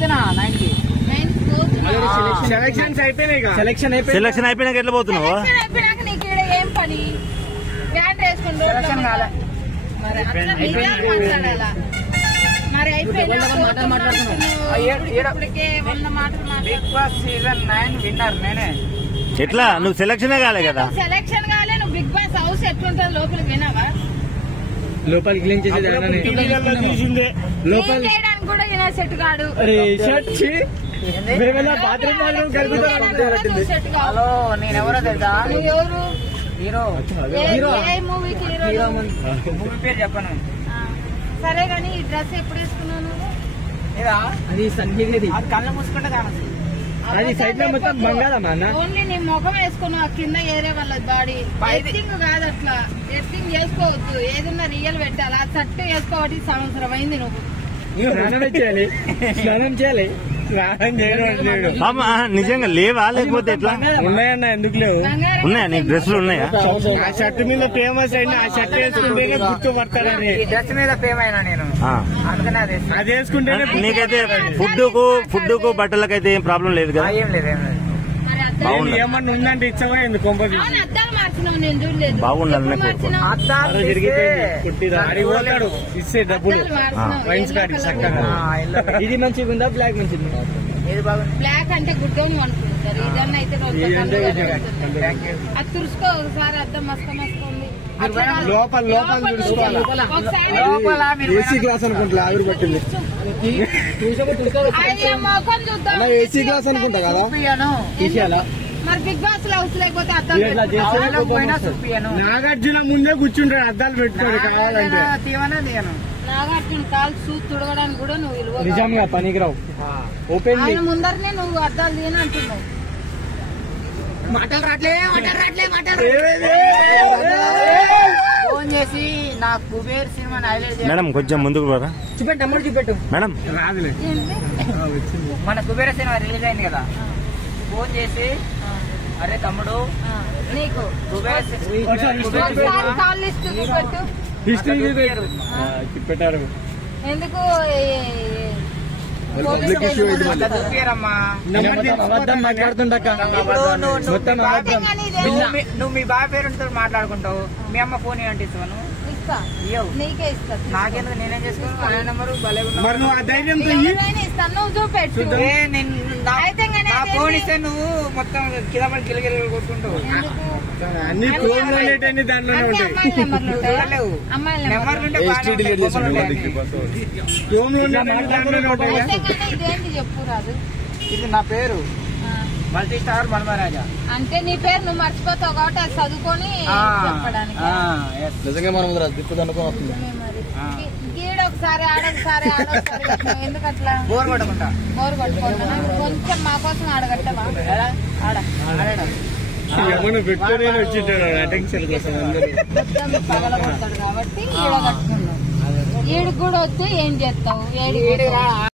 పోతున్నా 9కి. సెలక్షన్ అయిపోయినాక ఎట్లా పోతున్నావు? అయిపోయినాక నీకు ఇక్కడ ఏం పని? బ్యాండ్ వేసుకుంటూ మరి మాట్లాడాలా? మరి బిగ్ బాస్ సీజన్ 9 విన్నర్ నేనే. ఎట్లా నువ్వు సెలక్షన్ కాలే కదా? సెలక్షన్ కాలే. నువ్వు బిగ్ బాస్ హౌస్ ఎట్లుంటుంది లోపలికి వినావా? లోపలికి క్లీన్ చేసేది లోపల చేయడానికి కూడా ఈయన సెట్ కాడు. హలో నేనెవరో తెలుసా? ఎవరు? హీరో. ఏ మూవీకి హీరో? మూవీ పేరు చెప్పను. సరే గానీ ఈ డ్రెస్ ఎప్పుడు వేసుకున్నావు నువ్వు? అది సంగీది. అది కళ్ళు మూసుకుంటే కావచ్చు. అది సైడ్ లో మొత్తం బంగారమా అన్న? ఓన్లీ నీ ముఖం వేసుకున్నావు, కింద ఏరే వాళ్ళ బాడీ. ఎడిటింగ్ కాదు అట్లా. ఎడిటింగ్ చేసుకోవద్దు. ఏదన్నా రియల్ పెట్టాలి. ఆ చట్టు వేసుకోవటి సంవత్సరం అయింది నువ్వు. స్నానం చేయాలి, స్నానం చేయాలి. స్నానం చేయడం నిజంగా లేవా లేకపోతే ఎట్లా? ఉన్నాయన్న, ఎందుకు లేవు? ఉన్నాయా నీకు డ్రెస్సులు ఉన్నాయా? ఆ షర్ట్ మీద ఫేమస్ అయినా ఆ షర్ట్ వేసుకుంటేనే గుర్తుపడతారని. ఈ డ్రెస్ మీద ఫేమ్ అయినా నేను, అందుకనే అది వేసుకుంటేనే. నీకైతే ఫుడ్ కు బట్టలకైతే ఏం ప్రాబ్లం లేదు కదా? ఏం లేదు. బాగుంది. ఏమన్నా ఉందంటే ఇచ్చావా ఎందుకు? కొంపది అద్దాలు మార్చినావు, నేను చూడలేదు. బాగుండాలి. పోతాడు ఇస్తే డబ్బులు వైన్స్ కాడికి చక్కగా. ఇది మంచిగా ఉందా? బ్లాక్ మంచిది? ఏది బాగుంది? బ్లాక్ అంటే గుడ్డ అనుకుంటారు. ఇదన్నా అయితే అది తుడుచుకో ఒకసారి. అద్దం మస్తు ఉంది. లోపల ఏసీ గ్లాస్ అనుకుంటా, ఆవిరి పట్టింది. ఏసీ గ్లాస్ అనుకుంటా కదా, తీసేయాలా? మరి బిగ్ బాస్ లో హౌస్ లేకపోతే నాగార్జున ముందే కూర్చుంటాడు, అద్దాలు పెట్టుకోడు కావాలంటే. నాగార్జున కాలు సూప్ తుడగడానికి కూడా నువ్వు విలువ. నిజంగా పనికిరావు. ఓపెన్ ఆయన ముందరనే నువ్వు అద్దాలు తీయని అంటున్నావు. మాటలు రాట్లే. ఫోన్ చేసి నా కుబేర్ సినిమాని హైలైట్ మేడం కొంచెం ముందుకు పోరా చూపెట్టు మేడం. మన కుబేర సినిమా రిలీజ్ అయింది కదా, ఫోన్ చేసి అరే తమ్ముడు నీకు కుబేర కాల్ లిస్ట్ పెట్టు. పెట్టారు ఎందుకు నువ్వు మీ బాబా పేరుతో మాట్లాడుకుంటావు, మీ అమ్మ ఫోన్ ఏంటి ఇస్తాను? నీకే ఇస్తాను. నాకెందుకు? నేనేం చేసుకోను. ఆయన నెంబరు ఇస్తాను, నువ్వు చూపెట్టు. నా ఫోన్ ఇస్తే నువ్వు మొత్తం కింద పడి గిలగిల కొట్టుకుంటావు. అన్ని ఫోన్ దాంట్లోనే ఉంటాయి. ఇదేంటి చెప్పు రాదు. ఇది నా పేరు మల్టీ స్టార్ మన్మరాజా. అంటే నీ పేరు నువ్వు మర్చిపోతావు కాబట్టి అది చదువుకొని చెప్పడానికి. నిజంగా మనం దిప్పుదనుకో వస్తుంది. గీడొకసారి ఆడొకసారి ఎందుకు అట్లా బోర్ కొట్టకుండా కొంచెం మా కోసం ఆడగట్టవా? పెట్టుకుని వచ్చింటాడు అటెన్షన్ కోసం పగలగొడతాడు కాబట్టి ఈడ కట్టుకున్నావు. ఈడికి కూడా వస్తే ఏం చేస్తావు?